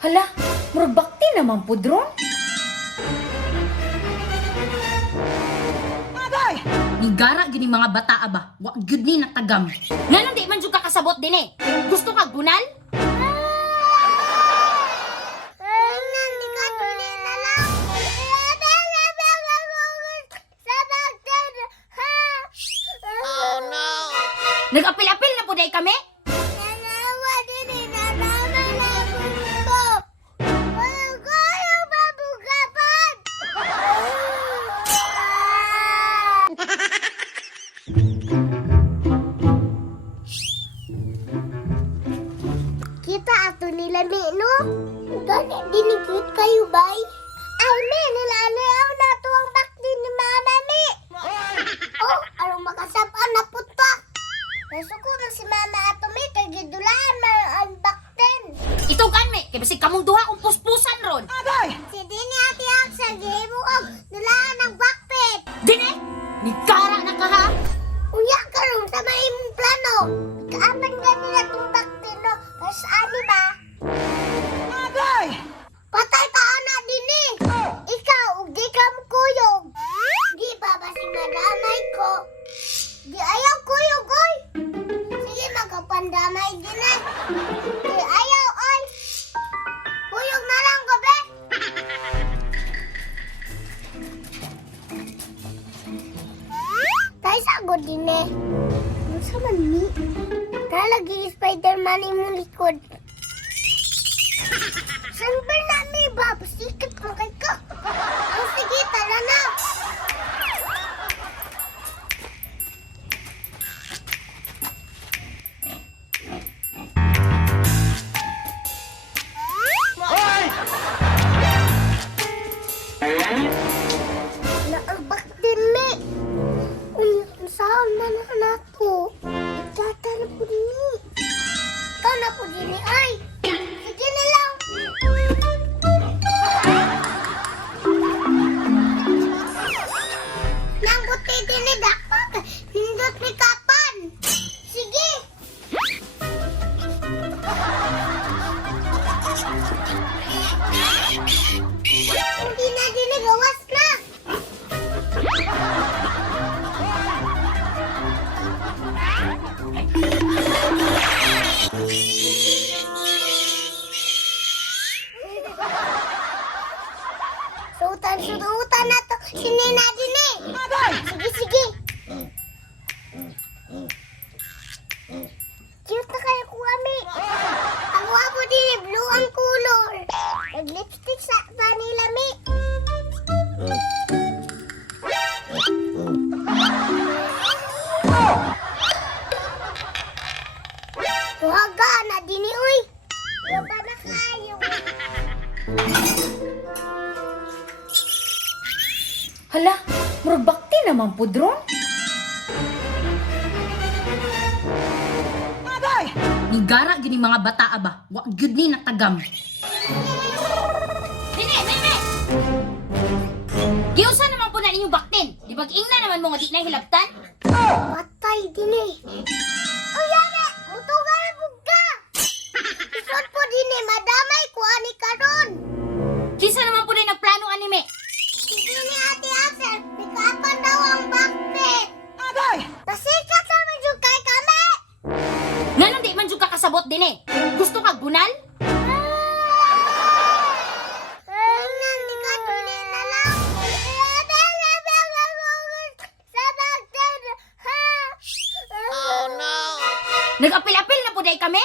Hala, murag bakti naman po dron. Nigara gini mga bata ba? Wa gyud ni natagam. Nganong di man jud ka kasabot din eh. Gusto ka gunal? Nag-apil-apil na po day kami? Kita ato nila no? Gani dinigit kayo bay? Ay me, nilalayaw na to ang bakti ni mama mi. Oh, arong makasapaan na puta. Nasuko na si mama ato mi, kay gidulaan na ang bakten. Ito me, kay basig kamong duha kung puspusan ron. Si Dini ati Axel, gihimo og dulaan ang bakpet. Dine, nigara na ka ha? Unya karon sa may imong plano. Kaaman gani na tong bakten no. Kas ani ba? Patay ta ana Dini. Ikaw ug di ka mukuyog. Di ba basig madamay ko? Di ayaw kuyog oy. Sige magapandamay Dini. Di ayaw oy. Kuyog na lang ko be. Tay sagod Dini. Unsa man ni? Talagi Spider-Man imong likod. Sunburn na ni ba? Pasikat mo kay ka. Ang sige, tara na. Naabak din, me. Uy, saan man na nato? Tata na po din, ni. Ikaw na po din, ni. Ay, sige na lang. Nangguti din ni Dakpak. Hindot ni Kapan. Sige. Hindi na din gawas na. Sutan na to. Sini na din eh. Sige, sige. Cute na kayo kuha, mi. Ang wapo din eh, blue ang color. Nag-lipstick sa vanilla, mi. Waga na din eh, uy. Wapa na kayo. Hala, murag bakti naman po dron. Nigara gini mga bata ba? Wa gyud ni natagam. Dine, dine. Giusa naman po na ninyong baktin. Di bag-ingna naman mo nga di na hilabtan. Patay din eh. Oh, yame! Mutugan na bugka! Isod po din eh, madamay ko ani karon. Kisa naman po na nagplano anime. Sige ni Ate Axel, may kapan daw ang bakpet. Pasikat naman yung kay kami. Nganong di man jud ka kasabot din eh. Gusto ka gunal? Nandi ka tuloy na lang. Sa bakpet. Nag-apil-apil na po day kami?